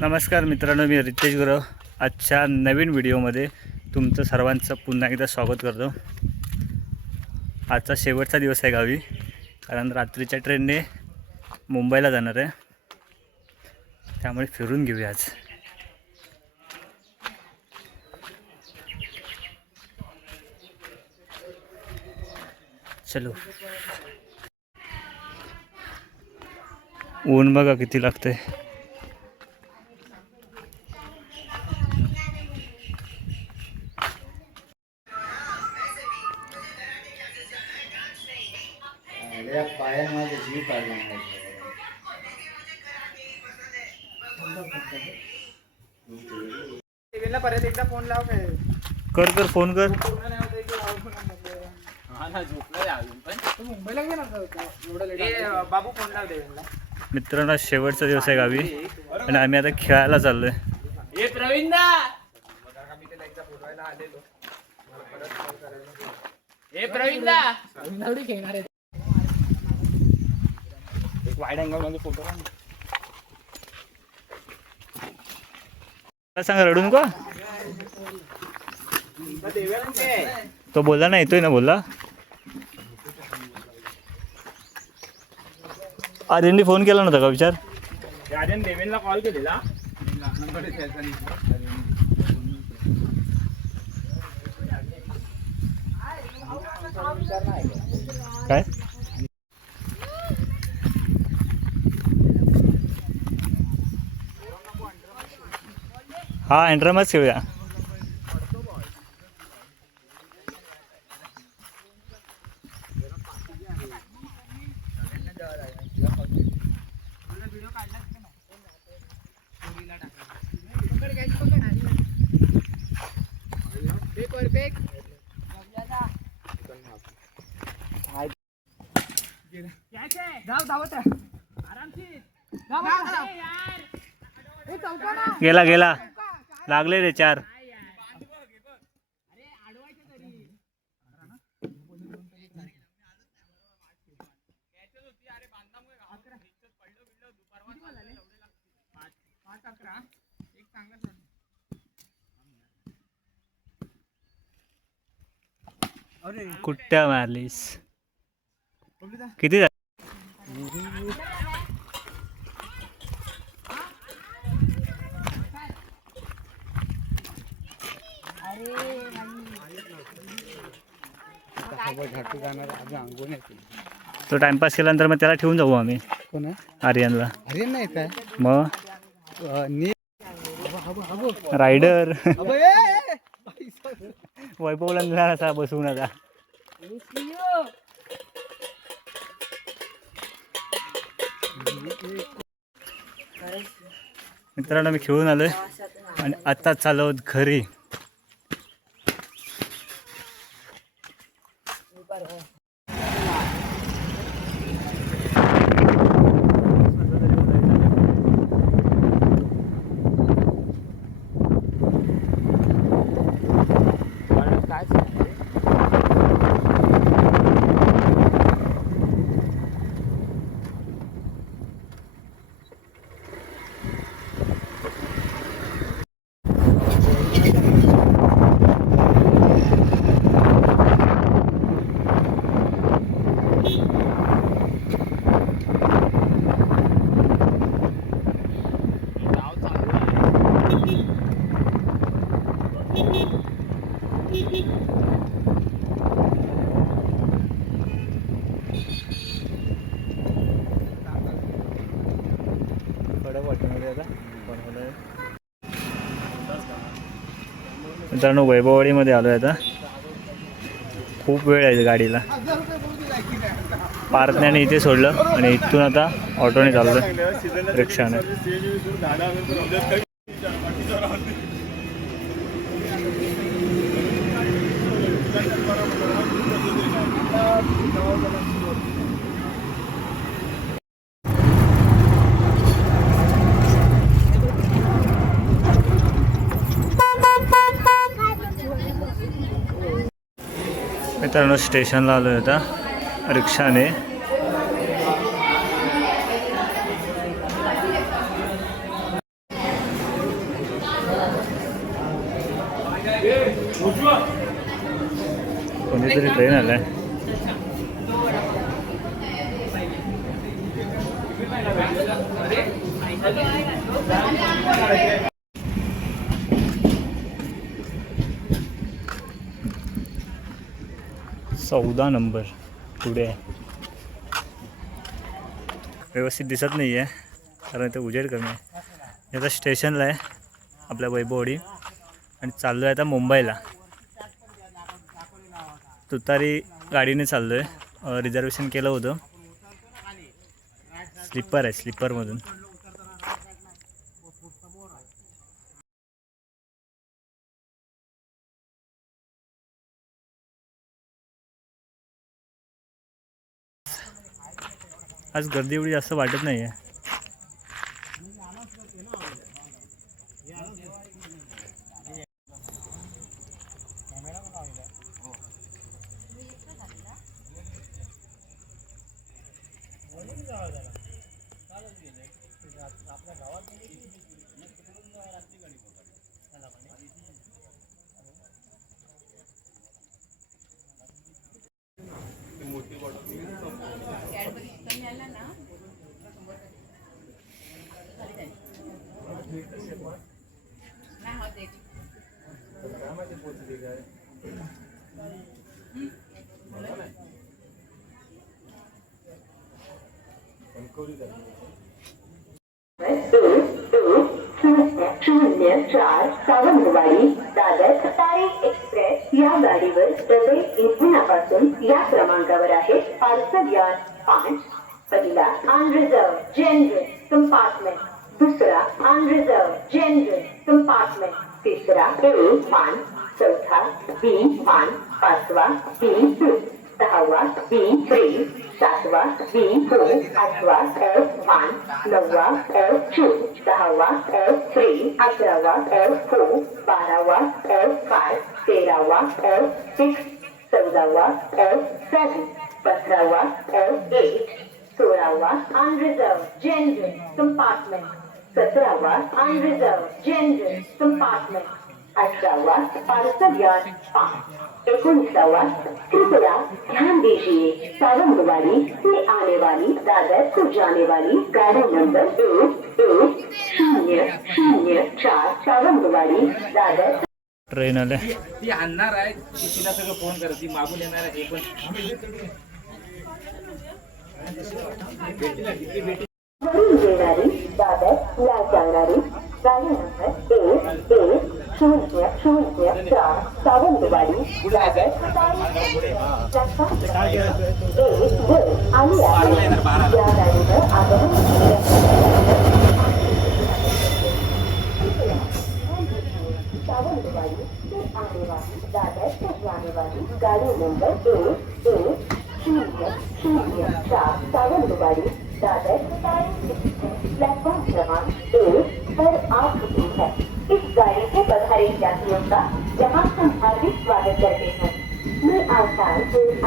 नमस्कार मित्रांनो, मी रितेश गुरव आजच्या नवीन व्हिडिओमध्ये तुमचं सर्वांचं पुन्हा एकदा स्वागत करतो। आजचा शेवटचा दिवस आहे गावी, कारण रात्रीच्या ट्रेनने मुंबईला जाणार आहे, त्यामुळे फिरून घेऊया आज। चलो, ऊन बघा किती लागतंय। परत एकदा फोन लाव काय कर फोन कर। मुंबईला गेला बाबू फोन लाव देवेंला। मित्रांनो, शेवटचा दिवस आहे गावी आणि आम्ही आता खेळायला चाललोय। ए प्रवीणदा, ए प्रवीणदा, एवढी खेळणार आहे। एक वाईड अँगल मध्ये फोटो सांगा, रडू नको। तो बोलला ना, येतोय ना, बोलला। आर्यनने फोन केला नव्हता का? विचार। आर्यन देवेंला कॉल केलेला। काय हा, एंट्रमच खेळूया। गेला गेला, लागले रे 4। कुठ्या मारलीस? किती झाले? तो टाइमपास केल्यानंतर मग त्याला ठेवून जाऊ आम्ही। कोण? आर्यनला। आर्यन नाही काय मग रायडर वैभवला असा बसवून आता। मित्रांनो, मी खेळून आलोय आणि आता चाललो घरी। मित्रांनो, वैभववाडीमध्ये आलो आहे आता। खूप वेळ आहे गाडीला। पार्थण्याने इथे सोडलं आणि इथून आता ऑटोने चाललो, रिक्षाने। मित्रांनो, स्टेशनला आलो आहे आता रिक्षाने। कोणीतरी ट्रेन आलाय. चौदा नंबर पुढे आहे. व्यवस्थित दिसत नाही आहे कारण इथे उजेड कमी आहे. आता स्टेशनला आहे आपल्या वैभववाडी आणि चाललो आहे आता मुंबईला. तुतारी गाडीने चाललो आहे. रिझर्वेशन केलं होतं. स्लीपर आहे, स्लीपरमधून. आज गर्दी एवढी जास्त वाटत नाही आहे. चार सावंतवाडी दादर सतारी एक्सप्रेस या गाडीवर डबे इंधनापासून या क्रमांकावर आहे. पार्सल यान 5. पहिला अनरिझर्व जनरल कंपार्टमेंट, दुसरा अनरिझर्व जनरल कंपार्टमेंट, तिसरा A1, चौथा B1, पाचवा B2, दहावा B3, सातवा B4, आठवा F1, नववा F2, दहावा F3, अकरावा F4, बारावा F5, तेरावा F6, चौदावा F7, पंधरावा F8, सोळावा अनरिझर्व जनरल कंपार्टमेंट, सतरावा अनरिझर्व जनरल कंपार्टमेंट, अठारहवा पार्सल यान 5, 19वां कृपया ध्यान दीजिए सावंतवाड़ी से आने वाली दादर को जाने वाली गाड़ी नंबर 110004 सावंतवाड़ी दादर. ट्रेन आले. ती आणणार आहे, तिला सगळं फोन कर, ती मागून येणार आहे. हे पण वरून येणारी दादर ला जाणारी गाडी नंबर 110004 सावंतवाडी दादर आली आहे. या गाडीवर आगमन सावंतवाडी से आने वाली दादर से जाने वाली गाड़ी नंबर 110004 सावंतवाडी दादर प्लेटफॉर्म क्रमांक 1 पर आ चुकी है. इस गाड़ी से पधारे यात्रियों का यहाँ हम हार्दिक स्वागत करते हैं. मैं आसान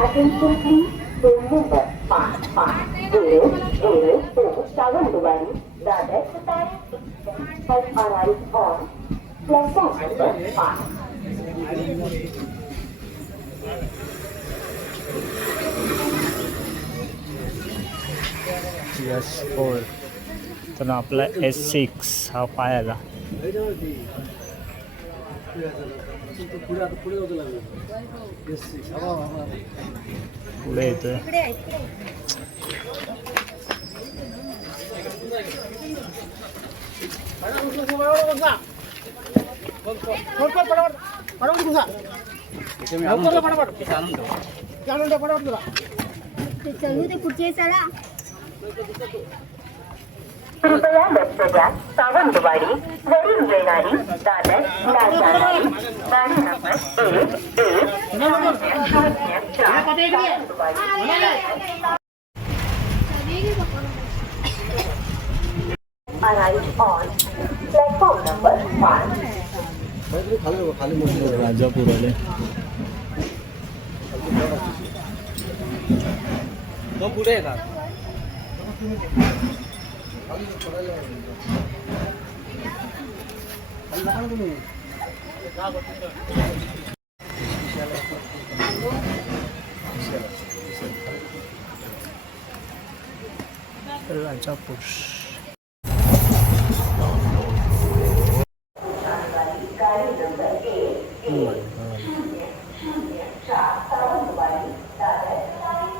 attention please number 5500 Sawantwadi Dadar has arrived on platform number 5. S4 तर आपला S6 हा पाय आला. पुढे येतोय. कृपया लक्ष द्या. सावंतवाडी वरून येणारी दादर ला जाणारी गाडी number 110004 arrived on platform number 5. Rajapur आले. पुढे येतात. राजापूर. गाड़ी नंबर 4 सावंतवाडी दादर लाइन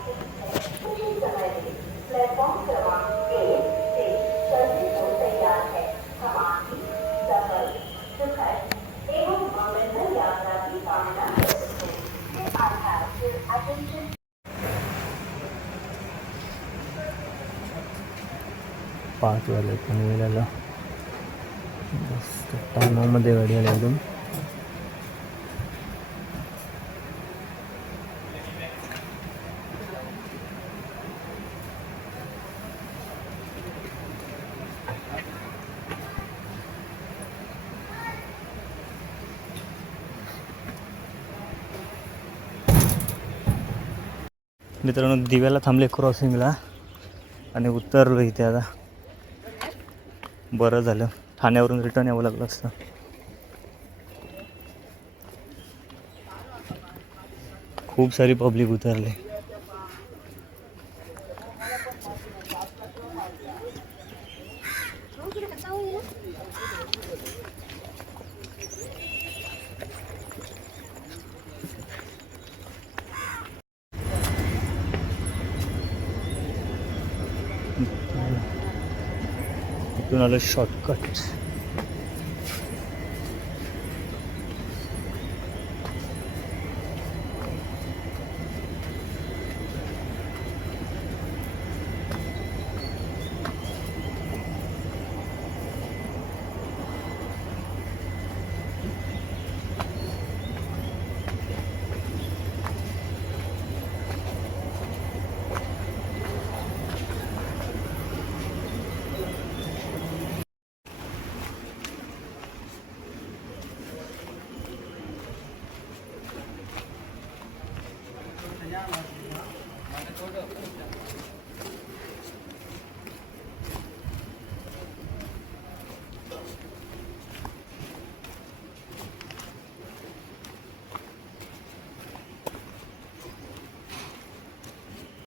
उचित समय में प्लेटफॉर्म क्रमांक 1 से चलने को तैयार है. हम आपकी सफल, सुखद एवं मंगलमय यात्रा की कामना करते हैं. I have your attention. 5 वाले पण वेळेला 9मध्ये गाडी आली एकदम. मित्रांनो दिव्याला थांबले क्रॉसिंगला आणि उतरलो इथे आता. बरं झालं, ठाण्यावरून रिटर्न यावं लागलं असतं. खूप सारी पब्लिक उतरले. इथून आलं शॉर्टकट.